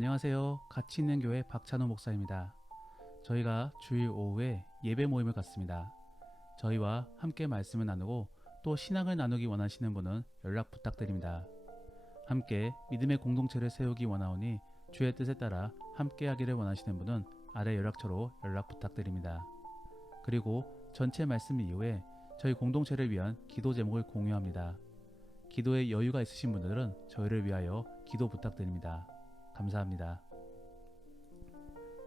안녕하세요. 가치 있는 교회 박찬호 목사입니다. 저희가 주일 오후에 예배 모임을 갖습니다. 저희와 함께 말씀을 나누고 또 신앙을 나누기 원하시는 분은 연락 부탁드립니다. 함께 믿음의 공동체를 세우기 원하오니 주의 뜻에 따라 함께 하기를 원하시는 분은 아래 연락처로 연락 부탁드립니다. 그리고 전체 말씀 이후에 저희 공동체를 위한 기도 제목을 공유합니다. 기도에 여유가 있으신 분들은 저희를 위하여 기도 부탁드립니다. 감사합니다.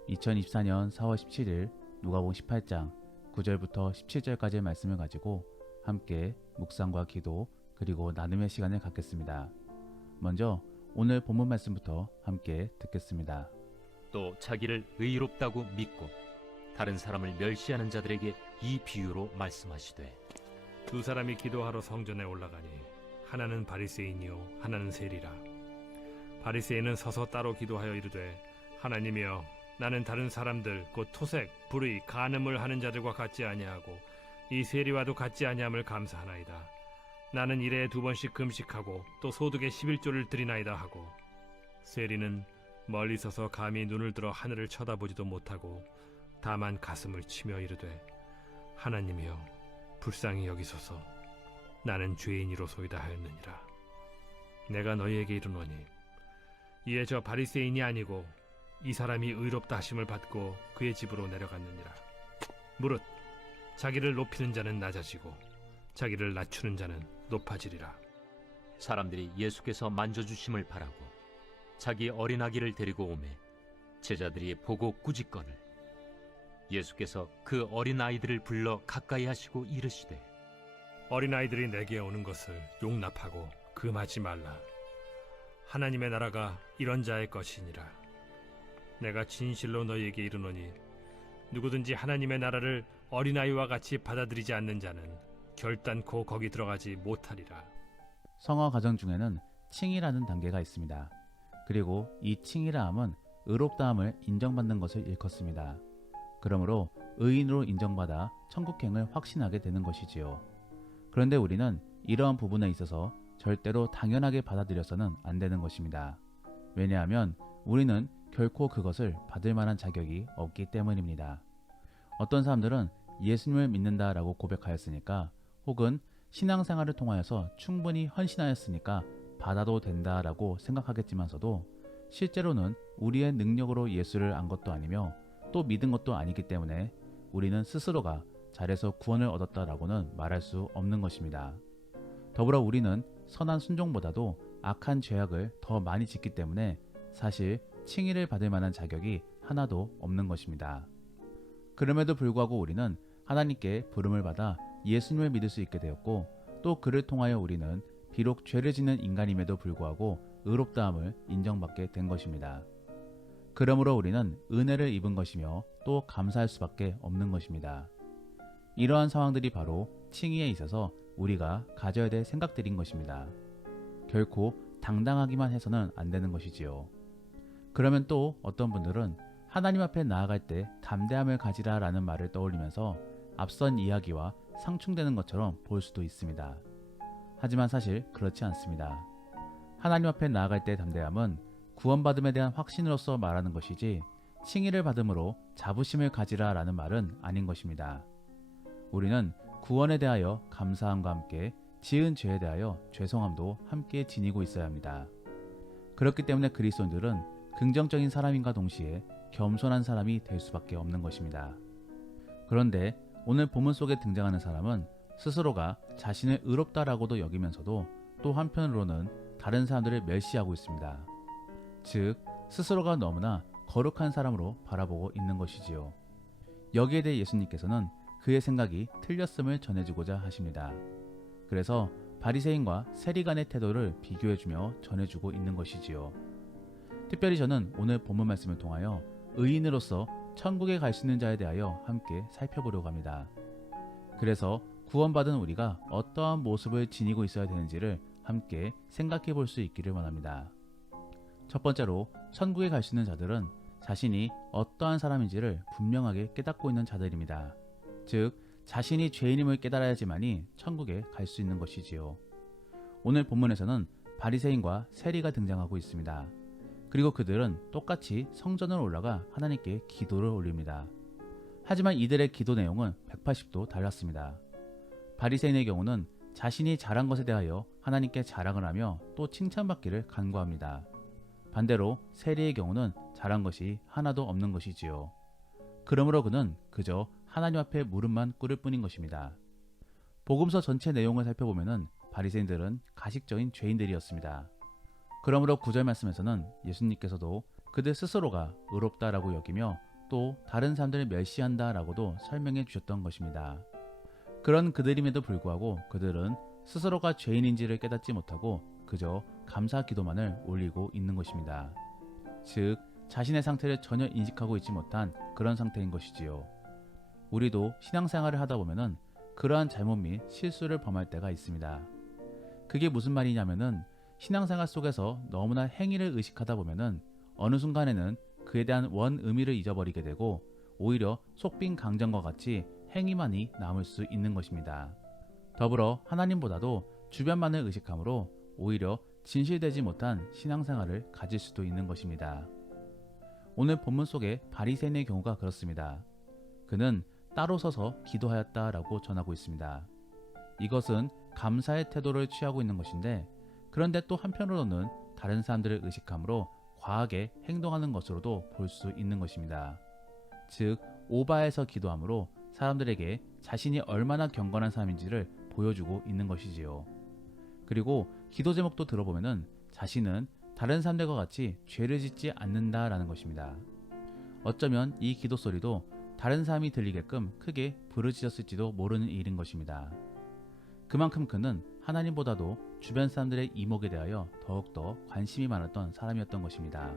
2024년 4월 17일 누가복음 18장 9절부터 17절까지의 말씀을 가지고 함께 묵상과 기도 그리고 나눔의 시간을 갖겠습니다. 먼저 오늘 본문 말씀부터 함께 듣겠습니다. 또 자기를 의롭다고 믿고 다른 사람을 멸시하는 자들에게 이 비유로 말씀하시되 두 사람이 기도하러 성전에 올라가니 하나는 바리새인이요 하나는 세리라. 바리새인은 서서 따로 기도하여 이르되 하나님이여 나는 다른 사람들 곧 토색, 불의, 간음을 하는 자들과 같지 아니하고 이 세리와도 같지 아니함을 감사하나이다. 나는 일에 2번씩 금식하고 또 소득의 11조를 드리나이다 하고 세리는 멀리 서서 감히 눈을 들어 하늘을 쳐다보지도 못하고 다만 가슴을 치며 이르되 하나님이여 불쌍히 여기소서 나는 죄인이로소이다 하였느니라. 내가 너희에게 이르노니 이에 저 바리새인이 아니고 이 사람이 의롭다 하심을 받고 그의 집으로 내려갔느니라. 무릇 자기를 높이는 자는 낮아지고 자기를 낮추는 자는 높아지리라. 사람들이 예수께서 만져주심을 바라고 자기 어린아기를 데리고 오매 제자들이 보고 꾸짖거늘 예수께서 그 어린아이들을 불러 가까이 하시고 이르시되 어린아이들이 내게 오는 것을 용납하고 금하지 말라. 하나님의 나라가 이런 자의 것이니라. 내가 진실로 너희에게 이르노니 누구든지 하나님의 나라를 어린아이와 같이 받아들이지 않는 자는 결단코 거기 들어가지 못하리라. 성화 과정 중에는 칭의라는 단계가 있습니다. 그리고 이 칭의라함은 의롭다함을 인정받는 것을 일컫습니다. 그러므로 의인으로 인정받아 천국행을 확신하게 되는 것이지요. 그런데 우리는 이러한 부분에 있어서 절대로 당연하게 받아들여서는 안 되는 것입니다. 왜냐하면 우리는 결코 그것을 받을 만한 자격이 없기 때문입니다. 어떤 사람들은 예수님을 믿는다라고 고백하였으니까 혹은 신앙생활을 통하여서 충분히 헌신하였으니까 받아도 된다라고 생각하겠지만서도 실제로는 우리의 능력으로 예수를 안 것도 아니며 또 믿은 것도 아니기 때문에 우리는 스스로가 잘해서 구원을 얻었다라고는 말할 수 없는 것입니다. 더불어 우리는 선한 순종보다도 악한 죄악을 더 많이 짓기 때문에 사실 칭의를 받을 만한 자격이 하나도 없는 것입니다. 그럼에도 불구하고 우리는 하나님께 부름을 받아 예수님을 믿을 수 있게 되었고 또 그를 통하여 우리는 비록 죄를 짓는 인간임에도 불구하고 의롭다함을 인정받게 된 것입니다. 그러므로 우리는 은혜를 입은 것이며 또 감사할 수밖에 없는 것입니다. 이러한 상황들이 바로 칭의에 있어서 우리가 가져야 될 생각들인 것입니다. 결코 당당하기만 해서는 안 되는 것이지요. 그러면 또 어떤 분들은 하나님 앞에 나아갈 때 담대함을 가지라 라는 말을 떠올리면서 앞선 이야기와 상충되는 것처럼 볼 수도 있습니다. 하지만 사실 그렇지 않습니다. 하나님 앞에 나아갈 때 담대함은 구원받음에 대한 확신으로서 말하는 것이지 칭의를 받음으로 자부심을 가지라 라는 말은 아닌 것입니다. 우리는 구원에 대하여 감사함과 함께 지은 죄에 대하여 죄송함도 함께 지니고 있어야 합니다. 그렇기 때문에 그리스도인들은 긍정적인 사람인가 동시에 겸손한 사람이 될 수밖에 없는 것입니다. 그런데 오늘 본문 속에 등장하는 사람은 스스로가 자신을 의롭다라고도 여기면서도 또 한편으로는 다른 사람들을 멸시하고 있습니다. 즉 스스로가 너무나 거룩한 사람으로 바라보고 있는 것이지요. 여기에 대해 예수님께서는 그의 생각이 틀렸음을 전해주고자 하십니다. 그래서 바리새인과 세리간의 태도를 비교해주며 전해주고 있는 것이지요. 특별히 저는 오늘 본문 말씀을 통하여 의인으로서 천국에 갈 수 있는 자에 대하여 함께 살펴보려고 합니다. 그래서 구원받은 우리가 어떠한 모습을 지니고 있어야 되는지를 함께 생각해 볼 수 있기를 원합니다. 첫 번째로 천국에 갈 수 있는 자들은 자신이 어떠한 사람인지를 분명하게 깨닫고 있는 자들입니다. 즉 자신이 죄인임을 깨달아야지만이 천국에 갈 수 있는 것이지요. 오늘 본문에서는 바리새인과 세리가 등장하고 있습니다. 그리고 그들은 똑같이 성전으로 올라가 하나님께 기도를 올립니다. 하지만 이들의 기도 내용은 180도 달랐습니다. 바리새인의 경우는 자신이 잘한 것에 대하여 하나님께 자랑을 하며 또 칭찬받기를 간구합니다. 반대로 세리의 경우는 잘한 것이 하나도 없는 것이지요. 그러므로 그는 그저 하나님 앞에 무릎만 꿇을 뿐인 것입니다. 복음서 전체 내용을 살펴보면 바리새인들은 가식적인 죄인들이었습니다. 그러므로 9절 말씀에서는 예수님께서도 그들 스스로가 의롭다라고 여기며 또 다른 사람들을 멸시한다라고도 설명해 주셨던 것입니다. 그런 그들임에도 불구하고 그들은 스스로가 죄인인지를 깨닫지 못하고 그저 감사 기도만을 올리고 있는 것입니다. 즉 자신의 상태를 전혀 인식하고 있지 못한 그런 상태인 것이지요. 우리도 신앙생활을 하다 보면은 그러한 잘못 및 실수를 범할 때가 있습니다. 그게 무슨 말이냐면은 신앙생활 속에서 너무나 행위를 의식하다 보면은 어느 순간에는 그에 대한 원 의미를 잊어버리게 되고 오히려 속빈 강정과 같이 행위만이 남을 수 있는 것입니다. 더불어 하나님보다도 주변만을 의식함으로 오히려 진실되지 못한 신앙생활을 가질 수도 있는 것입니다. 오늘 본문 속의 바리새인의 경우가 그렇습니다. 그는 따로 서서 기도하였다라고 전하고 있습니다. 이것은 감사의 태도를 취하고 있는 것인데 그런데 또 한편으로는 다른 사람들을 의식함으로 과하게 행동하는 것으로도 볼 수 있는 것입니다. 즉 오바해서 기도함으로 사람들에게 자신이 얼마나 경건한 사람인지를 보여주고 있는 것이지요. 그리고 기도 제목도 들어보면은 자신은 다른 사람들과 같이 죄를 짓지 않는다라는 것입니다. 어쩌면 이 기도 소리도 다른 사람이 들리게끔 크게 부르짖었을지도 모르는 일인 것입니다. 그만큼 그는 하나님보다도 주변 사람들의 이목에 대하여 더욱더 관심이 많았던 사람이었던 것입니다.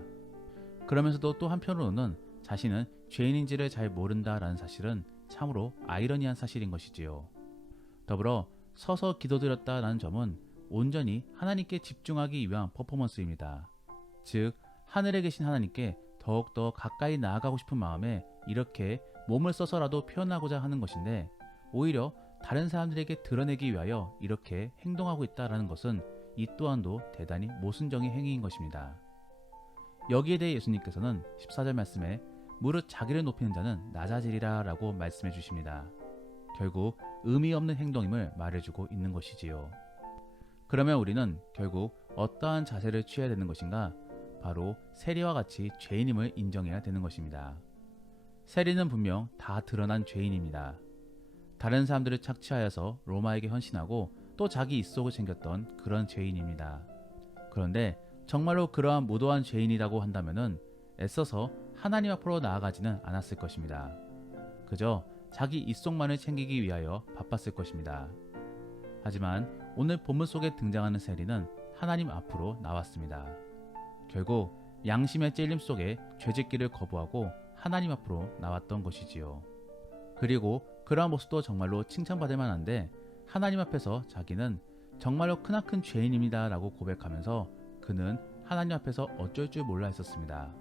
그러면서도 또 한편으로는 자신은 죄인인지를 잘 모른다라는 사실은 참으로 아이러니한 사실인 것이지요. 더불어 서서 기도드렸다라는 점은 온전히 하나님께 집중하기 위한 퍼포먼스입니다. 즉 하늘에 계신 하나님께 더욱더 가까이 나아가고 싶은 마음에 이렇게 몸을 써서라도 표현하고자 하는 것인데 오히려 다른 사람들에게 드러내기 위하여 이렇게 행동하고 있다는 것은 이 또한도 대단히 모순적인 행위인 것입니다. 여기에 대해 예수님께서는 14절 말씀에 무릇 자기를 높이는 자는 낮아지리라 라고 말씀해 주십니다. 결국 의미 없는 행동임을 말해주고 있는 것이지요. 그러면 우리는 결국 어떠한 자세를 취해야 되는 것인가? 바로 세리와 같이 죄인임을 인정해야 되는 것입니다. 세리는 분명 다 드러난 죄인입니다. 다른 사람들을 착취하여서 로마에게 헌신하고 또 자기 입속을 챙겼던 그런 죄인입니다. 그런데 정말로 그러한 무도한 죄인이라고 한다면은 애써서 하나님 앞으로 나아가지는 않았을 것입니다. 그저 자기 입속만을 챙기기 위하여 바빴을 것입니다. 하지만 오늘 본문 속에 등장하는 세리는 하나님 앞으로 나왔습니다. 결국 양심의 찔림 속에 죄짓기를 거부하고 하나님 앞으로 나왔던 것이지요. 그리고 그러한 모습도 정말로 칭찬받을 만한데 하나님 앞에서 자기는 정말로 크나큰 죄인입니다 라고 고백하면서 그는 하나님 앞에서 어쩔 줄 몰라 했었습니다.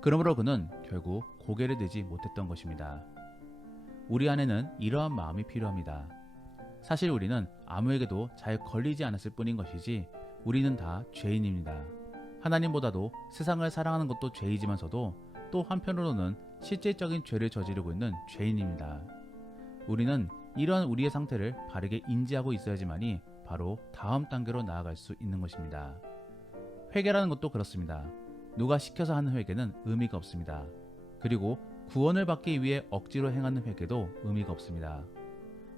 그러므로 그는 결국 고개를 들지 못했던 것입니다. 우리 안에는 이러한 마음이 필요합니다. 사실 우리는 아무에게도 잘 걸리지 않았을 뿐인 것이지 우리는 다 죄인입니다. 하나님보다도 세상을 사랑하는 것도 죄이지만서도 또 한편으로는 실질적인 죄를 저지르고 있는 죄인입니다. 우리는 이러한 우리의 상태를 바르게 인지하고 있어야지만이 바로 다음 단계로 나아갈 수 있는 것입니다. 회개라는 것도 그렇습니다. 누가 시켜서 하는 회개는 의미가 없습니다. 그리고 구원을 받기 위해 억지로 행하는 회개도 의미가 없습니다.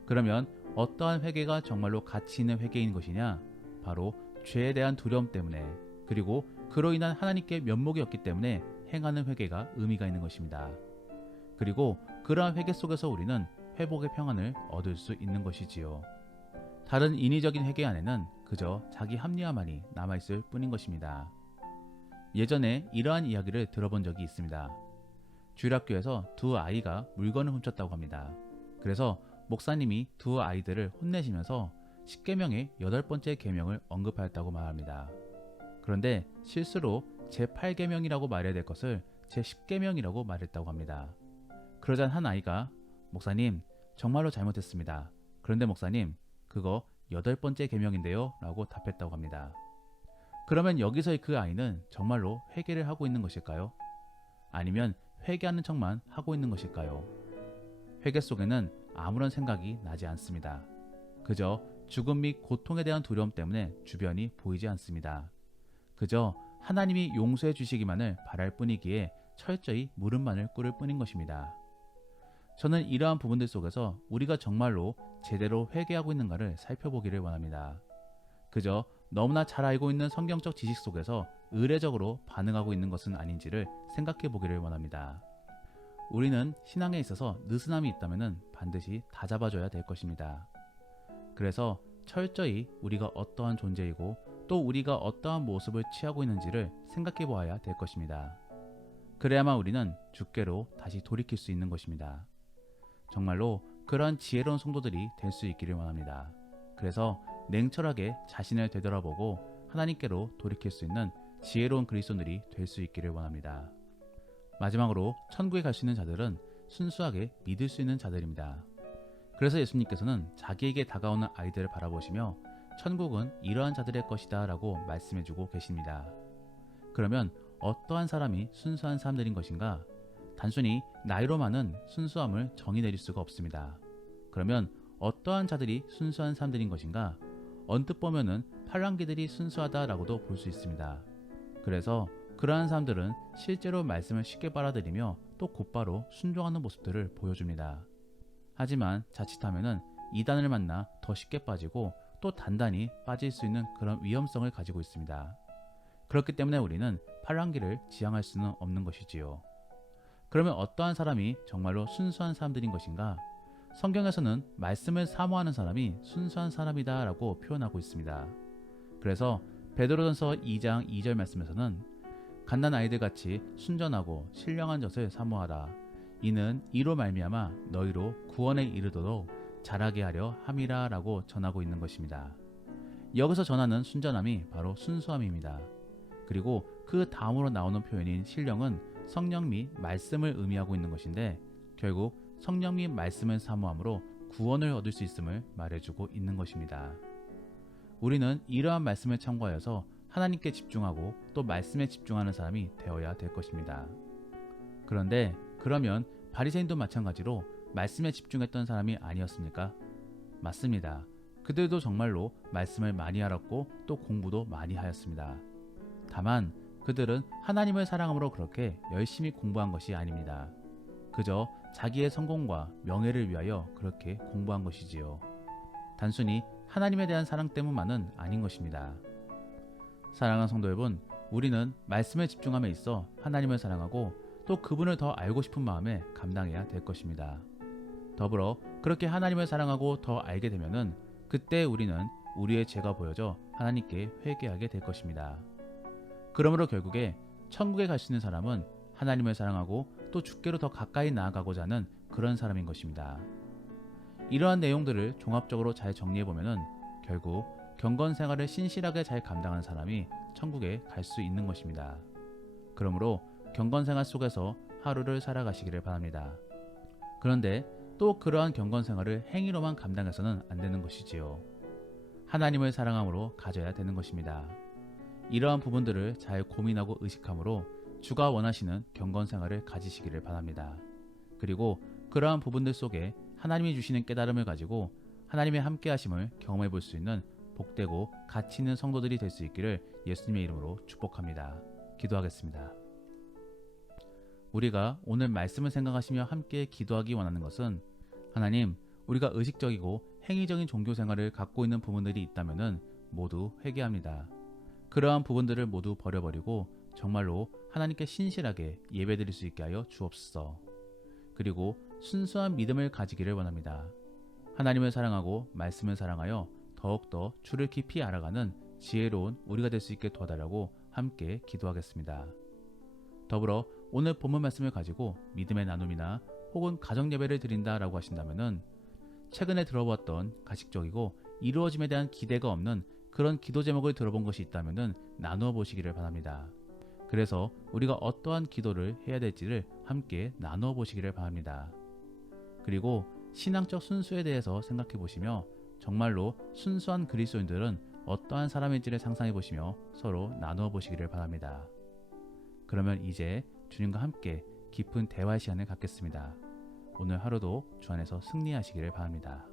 그러면 어떠한 회개가 정말로 가치 있는 회개인 것이냐? 바로 죄에 대한 두려움 때문에 그리고 그로 인한 하나님께 면목이 없기 때문에 행하는 회개가 의미가 있는 것입니다. 그리고 그러한 회개 속에서 우리는 회복의 평안을 얻을 수 있는 것이지요. 다른 인위적인 회개 안에는 그저 자기 합리화만이 남아있을 뿐인 것입니다. 예전에 이러한 이야기를 들어본 적이 있습니다. 주일학교에서 두 아이가 물건을 훔쳤다고 합니다. 그래서 목사님이 두 아이들을 혼내시면서 10계명의 8번째 계명을 언급하였다고 말합니다. 그런데 실수로 제8계명이라고 말해야 될 것을 제10계명이라고 말했다고 합니다. 그러자 한 아이가 목사님 정말로 잘못했습니다. 그런데 목사님 그거 8번째 계명인데요 라고 답했다고 합니다. 그러면 여기서의 그 아이는 정말로 회개를 하고 있는 것일까요? 아니면 회개하는 척만 하고 있는 것일까요? 회개 속에는 아무런 생각이 나지 않습니다. 그저 죽음 및 고통에 대한 두려움 때문에 주변이 보이지 않습니다. 그저 하나님이 용서해 주시기만을 바랄 뿐이기에 철저히 물음만을 꿇을 뿐인 것입니다. 저는 이러한 부분들 속에서 우리가 정말로 제대로 회개하고 있는가를 살펴보기를 원합니다. 그저 너무나 잘 알고 있는 성경적 지식 속에서 의례적으로 반응하고 있는 것은 아닌지를 생각해 보기를 원합니다. 우리는 신앙에 있어서 느슨함이 있다면 반드시 다잡아줘야 될 것입니다. 그래서 철저히 우리가 어떠한 존재이고 또 우리가 어떠한 모습을 취하고 있는지를 생각해 보아야 될 것입니다. 그래야만 우리는 주께로 다시 돌이킬 수 있는 것입니다. 정말로 그러한 지혜로운 성도들이 될 수 있기를 원합니다. 그래서 냉철하게 자신을 되돌아보고 하나님께로 돌이킬 수 있는 지혜로운 그리스도인들이 될 수 있기를 원합니다. 마지막으로 천국에 갈 수 있는 자들은 순수하게 믿을 수 있는 자들입니다. 그래서 예수님께서는 자기에게 다가오는 아이들을 바라보시며 천국은 이러한 자들의 것이다 라고 말씀해주고 계십니다. 그러면 어떠한 사람이 순수한 사람들인 것인가? 단순히 나이로만은 순수함을 정의 내릴 수가 없습니다. 그러면 어떠한 자들이 순수한 사람들인 것인가? 언뜻 보면은 팔랑귀들이 순수하다라고도 볼 수 있습니다. 그래서 그러한 사람들은 실제로 말씀을 쉽게 빨아들이며 또 곧바로 순종하는 모습들을 보여줍니다. 하지만 자칫하면은 이단을 만나 더 쉽게 빠지고 또 단단히 빠질 수 있는 그런 위험성을 가지고 있습니다. 그렇기 때문에 우리는 팔랑귀를 지향할 수는 없는 것이지요. 그러면 어떠한 사람이 정말로 순수한 사람들인 것인가? 성경에서는 말씀을 사모하는 사람이 순수한 사람이다 라고 표현하고 있습니다. 그래서 베드로전서 2장 2절 말씀에서는 갓난아이들 같이 순전하고 신령한 젖을 사모하라. 이는 이로 말미암아 너희로 구원에 이르도록 자라게 하려 함이라 라고 전하고 있는 것입니다. 여기서 전하는 순전함이 바로 순수함입니다. 그리고 그 다음으로 나오는 표현인 신령은 성령 및 말씀을 의미하고 있는 것인데 결국 성령 및 말씀을 사모함으로 구원을 얻을 수 있음을 말해주고 있는 것입니다. 우리는 이러한 말씀을 참고하여서 하나님께 집중하고 또 말씀에 집중하는 사람이 되어야 될 것입니다. 그런데 그러면 바리새인도 마찬가지로 말씀에 집중했던 사람이 아니었습니까? 맞습니다. 그들도 정말로 말씀을 많이 알았고 또 공부도 많이 하였습니다. 다만 그들은 하나님을 사랑함으로 그렇게 열심히 공부한 것이 아닙니다. 그저 자기의 성공과 명예를 위하여 그렇게 공부한 것이지요. 단순히 하나님에 대한 사랑 때문만은 아닌 것입니다. 사랑하는 성도 여러분, 우리는 말씀에 집중함에 있어 하나님을 사랑하고 또 그분을 더 알고 싶은 마음에 감당해야 될 것입니다. 더불어 그렇게 하나님을 사랑하고 더 알게 되면은 그때 우리는 우리의 죄가 보여져 하나님께 회개하게 될 것입니다. 그러므로 결국에 천국에 갈 수 있는 사람은 하나님을 사랑하고 또 주께로 더 가까이 나아가고자 하는 그런 사람인 것입니다. 이러한 내용들을 종합적으로 잘 정리해보면 결국 경건 생활을 신실하게 잘 감당하는 사람이 천국에 갈 수 있는 것입니다. 그러므로 경건 생활 속에서 하루를 살아가시기를 바랍니다. 그런데 또 그러한 경건 생활을 행위로만 감당해서는 안 되는 것이지요. 하나님을 사랑함으로 가져야 되는 것입니다. 이러한 부분들을 잘 고민하고 의식함으로 주가 원하시는 경건 생활을 가지시기를 바랍니다. 그리고 그러한 부분들 속에 하나님이 주시는 깨달음을 가지고 하나님의 함께 하심을 경험해 볼 수 있는 복되고 가치 있는 성도들이 될 수 있기를 예수님의 이름으로 축복합니다. 기도하겠습니다. 우리가 오늘 말씀을 생각하시며 함께 기도하기 원하는 것은 하나님, 우리가 의식적이고 행위적인 종교 생활을 갖고 있는 부분들이 있다면 모두 회개합니다. 그러한 부분들을 모두 버려버리고 정말로 하나님께 신실하게 예배드릴 수 있게 하여 주옵소서. 그리고 순수한 믿음을 가지기를 원합니다. 하나님을 사랑하고 말씀을 사랑하여 더욱더 주를 깊이 알아가는 지혜로운 우리가 될 수 있게 도와달라고 함께 기도하겠습니다. 더불어 오늘 본문 말씀을 가지고 믿음의 나눔이나 혹은 가정 예배를 드린다라고 하신다면은 최근에 들어봤던 가식적이고 이루어짐에 대한 기대가 없는 그런 기도 제목을 들어본 것이 있다면은 나누어 보시기를 바랍니다. 그래서 우리가 어떠한 기도를 해야 될지를 함께 나누어 보시기를 바랍니다. 그리고 신앙적 순수에 대해서 생각해 보시며 정말로 순수한 그리스도인들은 어떠한 사람인지를 상상해 보시며 서로 나누어 보시기를 바랍니다. 그러면 이제 주님과 함께 깊은 대화 시간을 갖겠습니다. 오늘 하루도 주 안에서 승리하시기를 바랍니다.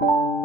네.